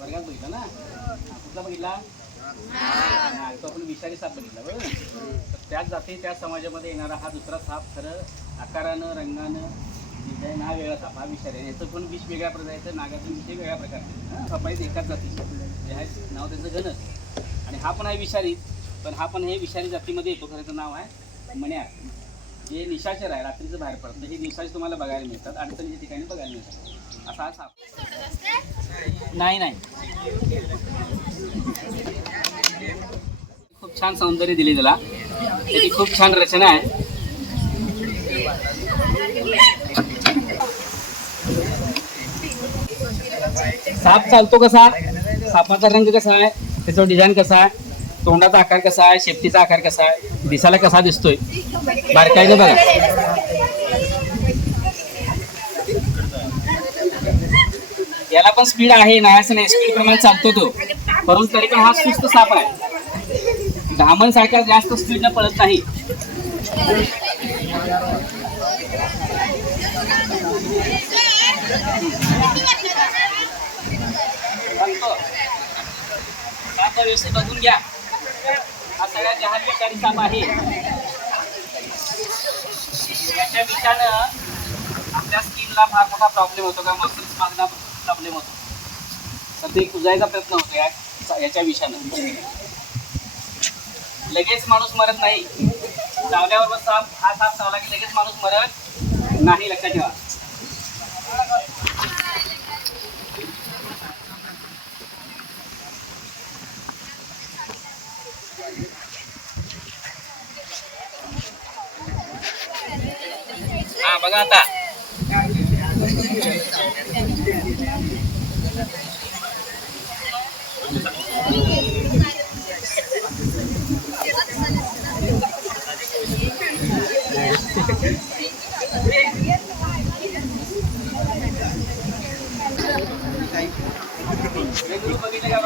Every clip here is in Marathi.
वर्गात बघितला ना, कुठला बघितला? तो आपण विषारी साप बघितला बरोबर. तर त्याच जाती त्या समाजामध्ये येणारा हा दुसरा साप खरं आकारानं रंगानं डिझाईन हा वेगळा साप, हा विषारी आहे. याचं पण विष वेगळ्या प्रकारचं, नागाचं विष वेगळ्या प्रकारचे. सापाईत एकाच जातीचे जे आहे, नाव त्याचं घनस. आणि हा पण आहे विषारी, पण हा पण हे विषारी जातीमध्ये येतो. खरं नाव आहे मण्या. जे निशाचर आहे, रात्रीचं बाहेर पडतं. हे दिवसाचे तुम्हाला बघायला मिळतात, अडचणीच्या ठिकाणी बघायला मिळतात. असा हा साप नाही नाही. खूप छान सौंदर्य दिले त्याला, त्याची खूप छान रचना आहे. साप चालतो कसा, सापाचा रंग कसा आहे, त्याचा डिझाईन कसा आहे, तोंडाचा आकार कसा आहे, शेपटीचा आकार कसा आहे, दिसायला कसा दिसतोय बारकाईने बघा. याला पण स्पीड आहे, नाही असं नाही, स्पीड प्रमाणे चालतो तो, परंतु तरी पण हा सुस्त साप आहे. धामण सारख्या जास्त स्पीडनं पळत नाही. साप व्यवस्थित बघून घ्या, हा सगळ्यात जहाल विषारी साप आहे. याच्या विषानं आपल्या स्किनला फार मोठा प्रॉब्लेम होतो का, मसल्स मागणं प्रॉब्लेम होतो. तर ते कुजायचा प्रयत्न होतो याच्या विषानं. लगेच माणूस मरत नाही. चावल्यावर साप, हा साप चावला की लगेच माणूस मरत नाही, लक्षात ठेवा. हा बघा आता, बघितलं का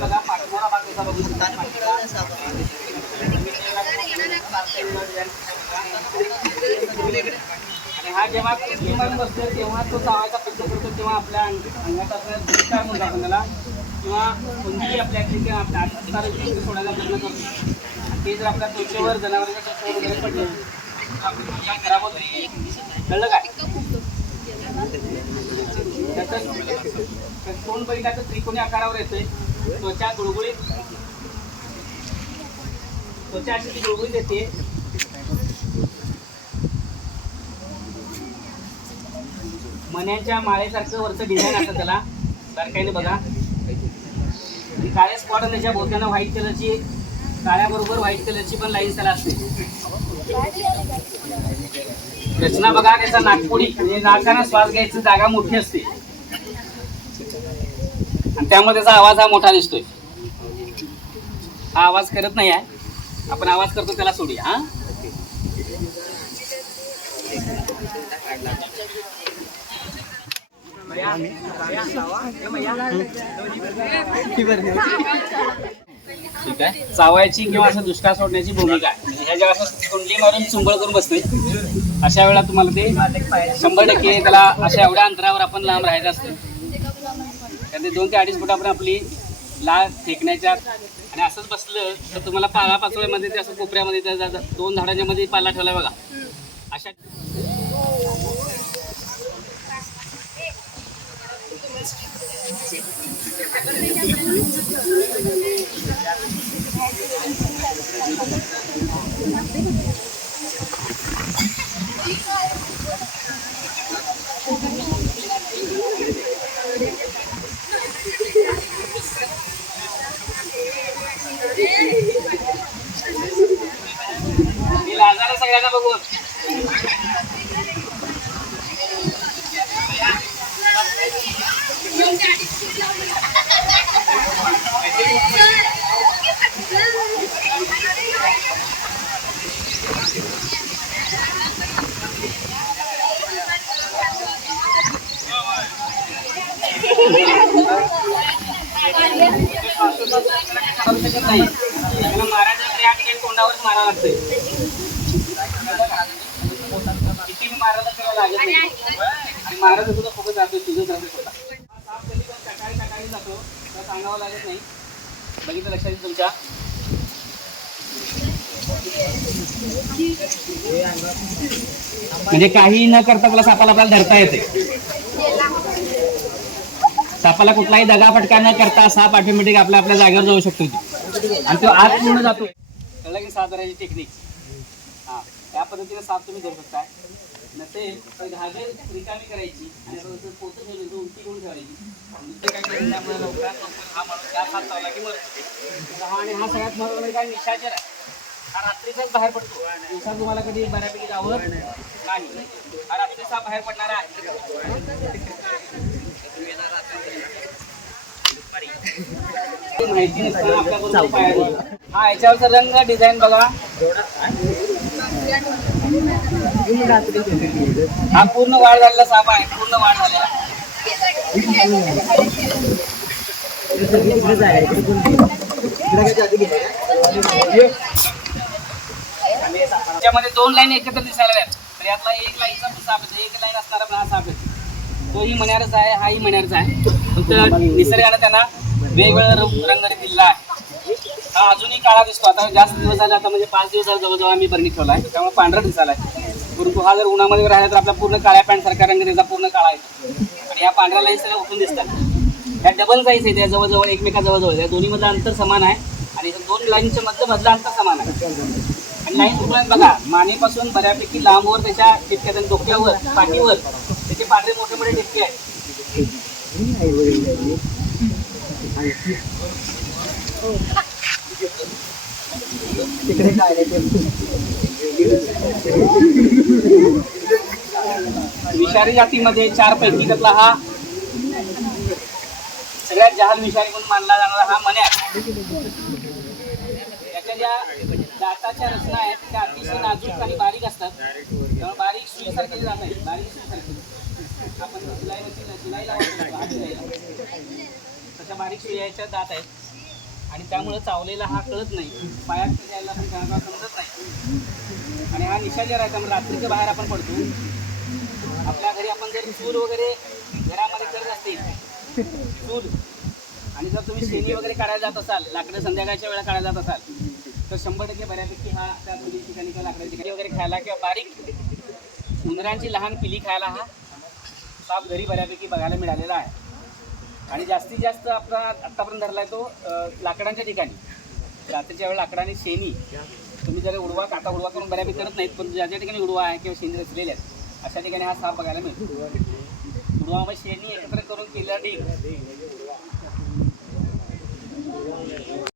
बघा, पाठमोरा भाग कसा बघून आणि हा जेव्हा बसतो तेव्हा तो चावायचा प्रयत्न करतो, तेव्हा आपल्या अंगात आपल्याला दुष्काळ म्हणतो आपण त्याला, किंवा कोणतीही आपल्या आपल्या सोडायला प्रयत्न करतो. ते जर आपल्या त्वचेवर, जनावरांच्या त्वचेवर वगैरे पडले आपली त्वचा खराब होते. कळलं काय? त्याचं तोंड बघितलं त्रिकोणी आकारावर येतोय. त्वचा गुळगुळीत, त्वचा अशी ती गुळगुळीत येते. मण्यांच्या माळेसारखं वरचं डिझाईन असतं त्याला, बारकाईने बघा. काळे स्पॉट आणि त्याच्या भोवत्यानं व्हाईट कलरची, काळ्याबरोबर व्हाईट कलरची पण लाईन त्याला असते. रचना बघा, त्याचा नाकपुडी म्हणजे नाकानं श्वास घ्यायची जागा मोठी असते आणि त्यामुळे त्याचा आवाज हा मोठा दिसतोय. हा आवाज करत नाही आहे, आपण आवाज करतो त्याला सोडूया. हा ठीक आहे. चावायची किंवा असं दुष्काळ सोडण्याची भूमिका आहे. ह्या जगात असं कुंडली मारून चुंबळ करून बसते, अशा वेळेला तुम्हाला ते 100% त्याला अशा एवढ्या अंतरावर आपण लांब राहायचं असतं. त्यात 2 ते 2.5 फूट आपण आपली लाळ फेकण्याच्या, आणि असंच बसलं तर तुम्हाला पाला पाचोळ्यामध्ये ते असं कोपऱ्यामध्ये 2 झाडांच्या मध्ये पाला ठेवला बघा. अशा लाजाला सगळ्यांना बघून नाही, मारायचं या ठिकाणी तोंडावरच मारावं लागतंय. किती महाराजांना त्याला लागत नाही आणि महाराज सुद्धा फुकत जातो तुझं जातो स्वतः. साप कधी पण सकाळी जातो तर सांगावं लागत नाही. बघितलं लक्षात येईल तुमच्या. म्हणजे काही न करता आपला सापाला आपल्याला धरता येते. सापाला कुठलाही दगाफटका न करता साप ऑटोमॅटिक आपल्या जागेवर जाऊ शकतो आणि तो आत पूर्ण जातो. कळलं की साधाराची टेक्निक. हा त्या पद्धतीने साप तुम्ही धरू शकता. नसेल तर घागर रिकामी करायची आणि पोतं ठेवली तर उलटी करून ठेवायची. दुसरे काय करायचं त्यामुळे लवकरात लवकर हा माणूस त्या साप चावला की मरतो. आणि हा सगळ्यात महत्त्वाचा काय निशाचर आहे. हा रात्रीचाच बाहेर पडतो. दिवसा तुम्हाला कधी बऱ्यापैकी जावं नाही. हा रात्री साप बाहेर पडणारा आहे. माहिती नसताना आपल्या पायावर हा याच्यावरचा रंग डिझाईन बघा. हा पूर्ण वाढ झालेला साप आहे. पूर्ण वाढ झालेला. त्याच्यामध्ये 2 लाईन एकत्र दिसायला आहेत. तर यातला एक लाईनचा साप आहे. एक लाईन असणारा पण हा साप आहे. तोही मण्यारच आहे, हाही मण्यारच आहे. फक्त निसर्गाने त्यांना वेगवेगळा रंग दिलेला आहे. हा अजूनही काळा दिसतो. आता जास्त दिवस झाले, आता म्हणजे 5 दिवस झाले जवळजवळ आम्ही बरणी ठेवला आहे. त्यामुळे पांढरा दिसायला आहे. परंतु हा जर उन्हामध्ये राहिला तर आपला पूर्ण काळ्या पॅन्ट सारखा रंग त्याचा पूर्ण काळा येतो. आणि ह्या पांढऱ्या लाईन सगळ्या उठून दिसतात. ह्या डबल साईज आहे. त्या जवळजवळ एकमेकाजवळजवळ त्या दोन्हीमधलं अंतर समान आहे आणि 2 लाईनच्या मधलं अंतर समान आहे. आणि लाईन उठल्यात बघा. मानेपासून बऱ्यापैकी लांबवर त्याच्या टिपक्यात आणि डोक्यावर पाठीवर त्याचे पांढरे मोठे मोठे टिपके आहेत. विषारी जातीमध्ये 4 पैकी त्यातला हा सगळ्यात जहाल विषारी म्हणून मानला जाणारा हा मण्या. त्याच्या ज्या दाताच्या रचना आहेत त्या अतिशय नाजूक आणि बारीक असतात. त्यामुळे बारीक सुईसारखे जात आहेत. बारीक सुईसारखे आपण शिलाई लावतो तशा बारीक सुयाच्या दात आहेत. आणि त्यामुळे चावलेला हा कळत नाही. पायात जायला पण समजत नाही. आणि हा निशाचर आहे. त्यामुळे रात्रीच्या बाहेर आपण पडतो. आपल्या घरी आपण जर चूल वगैरे घरामध्ये करत असतील चूल आणि जर तुम्ही शेणी वगैरे काढायला जात असाल, लाकडं संध्याकाळच्या वेळेला काढायला जात असाल तर 100% बऱ्यापैकी हा त्या चुली ठिकाणी किंवा लाकडाची ठिकाणी वगैरे खायला किंवा बारीक उंदरांची लहान पिली खायला हा साप घरी बऱ्यापैकी बघायला मिळालेला आहे. आणि जास्तीत जास्त आपला आत्तापर्यंत धरला आहे तो लाकडांच्या ठिकाणी. रात्रीच्या वेळेला लाकडाने शेणी तुम्ही जर काटा उडवा करून बऱ्यापैकी करत नाहीत, पण ज्या ठिकाणी उडवा आहे किंवा शेणी रचलेले आहेत अशा ठिकाणी हा साप बघायला मिळतो. उडवामध्ये शेणी एकत्र करून केलेला ढीग